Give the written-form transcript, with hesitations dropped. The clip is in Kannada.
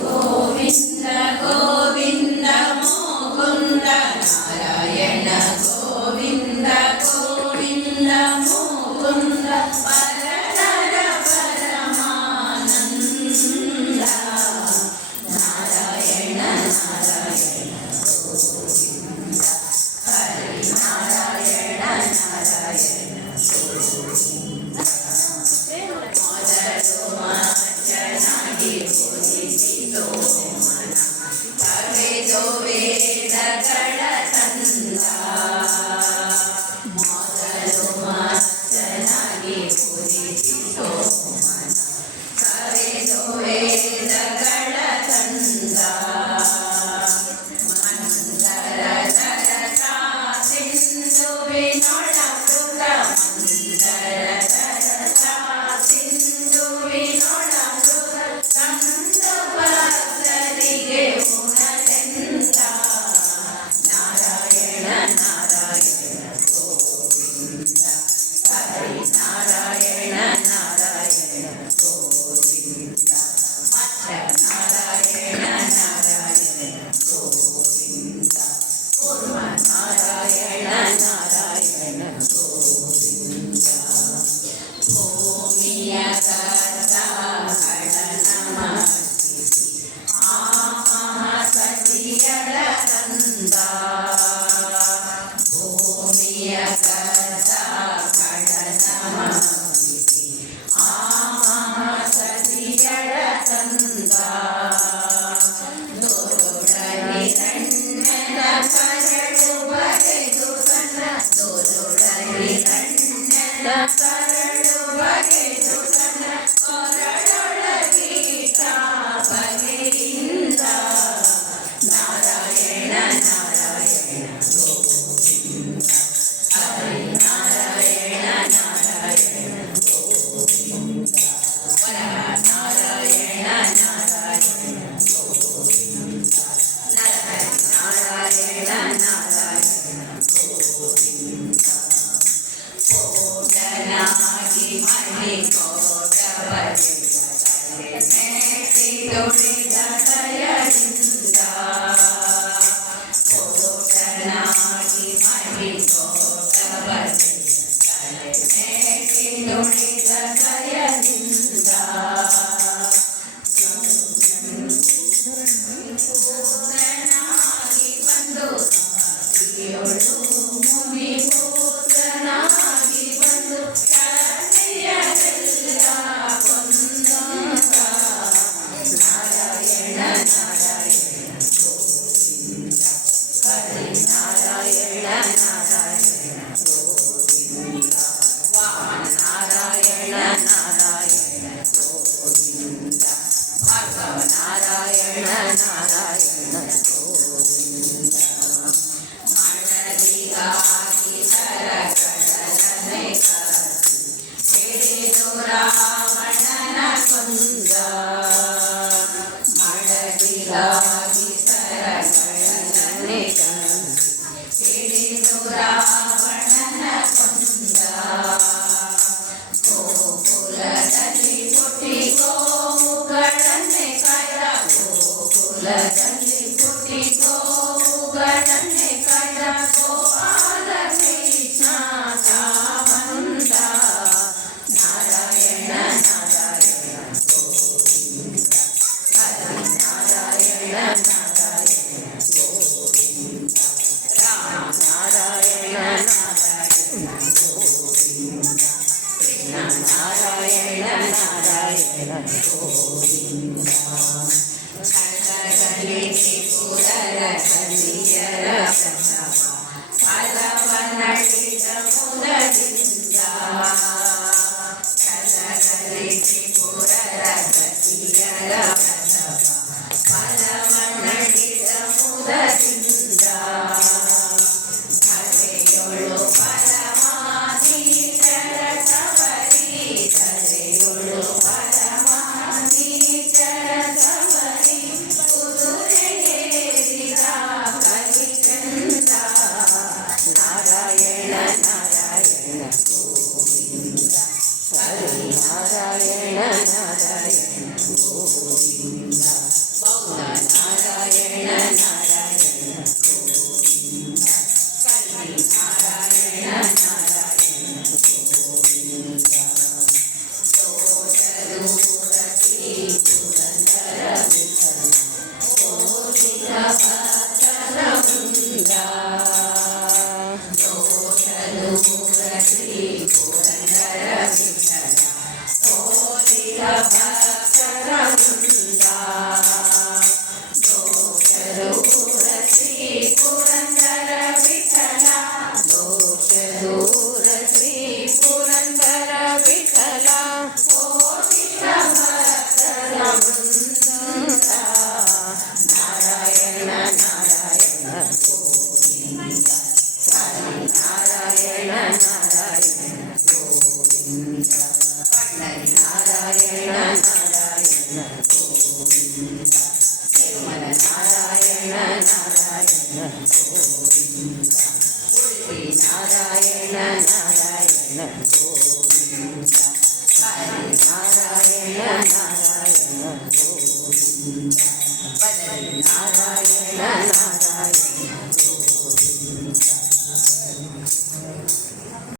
ಗೋವಿಂದ ಗೋವಿಂದ ಮುಕುಂದ ನಾರಾಯಣ ಗೋವಿಂದ ಗೋವಿಂದ ಮುಕುಂದ ಪರನರ ಪರಮಾನಂದ ನಾರಾಯಣ ನಾರಾಯಣ ಗೋವಿಂದ ಹರಿ ನಾರಾಯಣ ನಾರಾಯಣ ಗೋವಿಂದ ಚೆನ್ನಾಗಿ ಪೂಜಿಸಿದೋ ಮನ ಕವಿದೋ ವೇದಗಳ ತಂದ ಮೊದಲು ಚೆನ್ನಾಗಿ ಪೂಜಿಸಿದೋ ಮನ ಕವಿದೋ ವೇದಗಳ ತಂದ ಮಂದರದ ಸಿಂಧುವಿನೊಳಗುತ್ತ ಮಂದರದ ಭಕ್ತರಿಗೆ ಉಣತೆಂದ ನಾರಾಯಣ ನಾರಾಯಣ ಗೋವಿಂದ ಹರಿ ನಾರಾಯಣ ನಾರಾಯಣ ಗೋವಿಂದ ಮತ್ತ ನಾರಾಯಣ ನಾರಾಯಣ ಗೋವಿಂದ ಕೂರ್ಮ ನಾರಾಯಣ ನಾರಾಯಣ ಗೋವಿಂದ ಭೂಮಿಯ ಕರ್ತ ಗಣನ ಸತಿಯಳ ಕಂದ ಭೂಮಿಯ ಕರ್ತ ಕಡನ ಸತಿಯಳ ಕಂದ ದೋರುಡ ಹಿರಣ್ಯನ ಕರಳು ಬಗೆದು ತನ್ನ ದೋರುಡ ಹಿರಣ್ಯನ ಕರಳು ಬಗೆದು ತನ್ನ ಕೊರಳೊಳಗೀಟ ಬಗೆಯಿಂದ ನಾರಾಯಣ ನಾರಾಯಣ ಗೋವಿಂದ ಹರಿ ನಾರಾಯಣ ನಾರಾಯಣ ಗೋವಿಂದ ವರ ನಾರಾಯಣ ನಾರಾಯಣ ಗೋವಿಂದ ನರಹರಿ ನಾರಾಯಣ ನಾರಾಯಣ ಗೋವಿಂದ ಕೋಟನಾಗಿ ಮಣಿ ಕೋಟ ಬಗೆಯ ಮೇಟಿ ತೊಡಿದ ದಯದಿಂದ ಕೋಟನಾಗಿ ಮಣಿ ಕೋಟ ಬಗೆಯ ಮೇಟಿ ತೊಡಿದ ದಯದಿಂದ ಪುತ್ರನಾಗಿ ಬಂದು ಏಳು ಮುನಿ ಪುತ್ರನಾಗಿ ಬಂದು ಕನ್ಯೆಯರೆಲ್ಲ ಕೊಂದ ನಾರಾಯಣ ನಾರಾಯಣ ಗೋವಿಂದ ಹರಿ ನಾರಾಯಣ ನಾರಾಯಣ ಗೋವಿಂದ ವಾಮನ ನಾರಾಯಣ ನಾರಾಯಣ ಗೋವಿಂದ ಭಾರ್ಗವ ನಾರಾಯಣ ನಾರಾಯಣ ಗೋವಿಂದ ಮಣದಿಗಾಗಿ ಸರಕಡಲನೆ ಹಿಡಿದು ರಾವಣನ ಕೊಂದ ಮಣದಿಗಾಗಿ ಸರಕಡಲನೆ ಹಿಡಿದು ರಾವಣನ ಕೊಂದ ಗೋಕುಲದಲ್ಲಿ ಪುಟ್ಟಿ ಗೋವುಗಳನ್ನೇ ಕಾಯ್ದ ಗೋಕುಲದಲ್ಲಿ ಪುಟ್ಟಿ ಗೋವುಗಳನ್ನೇ ಕಾಯ್ದ ಗೋಪಾಲ ಕೃಷ್ಣ ಬಂದ ನಾರಾಯಣ ನಾರಾಯಣ ಗೋವಿಂದ ಹರಿ ನಾರಾಯಣ ನಾರಾಯಣ ಗೋವಿಂದ ರಾಮ ನಾರಾಯಣ ನಾರಾಯಣ ಗೋವಿಂದ ಕೃಷ್ಣ ನಾರಾಯಣ ನಾರಾಯಣ ಗೋವಿಂದ ಕನ್ನಡದಲ್ಲಿ ತ್ರಿಪುರರ ಕಲಿಯರ ಪ್ರಥಮ ಫಲವ ನಡೆದ ಮೂಲದಿಂದ ಕನ್ನಡದಲ್ಲಿ ತ್ರಿಪುರರ ಕಲಿಯರ ಪ್ರಥಮ ಫಲವ ನಡೆದ ಮೂಲದಿಂದ ಧರೆಯೊಳು ಪರಮಾಧೀಶರ ಸವರಿ ಧರೆಯೊಳು ಪರಮಾಧೀಶರ ಸವರಿ ಕುದುರೆಯೇರಿದ ಕಲಿಚಂದ ನಾರಾಯಣ ನಾರಾಯಣ ಗೋವಿಂದ ಮುಕುಂದ ದೋಷ ದೂರ ಶ್ರೀ ಪುರಂದರ ವಿಠಲ ದೋಷ ದೂರ ಶ್ರೀ ಪುರಂದರ ವಿಠಲ ಕೋಟಿ ಭಕ್ತರ ವೃಂದ ನಾರಾಯಣ ನಾರಾಯಣ ಗೋವಿಂದ ಹರಿ ನಾರಾಯಣ ನಾರಾಯಣ ಗೋವಿಂದ ಪಂಡರಿ ನಾರಾಯಣ ನಾರಾಯಣ ಗೋವಿಂದ ತಿರುಮಲ ನಾರಾಯಣ ನಾರಾಯಣ ಗೋವಿಂದ ಉಡುಪಿ ನಾರಾಯಣ ನಾರಾಯಣ ಗೋವಿಂದ ಹರಿ ನಾರಾಯಣ ನಾರಾಯಣ ಗೋವಿಂದ ಬದರಿ ನಾರಾಯಣ ನಾರಾಯಣ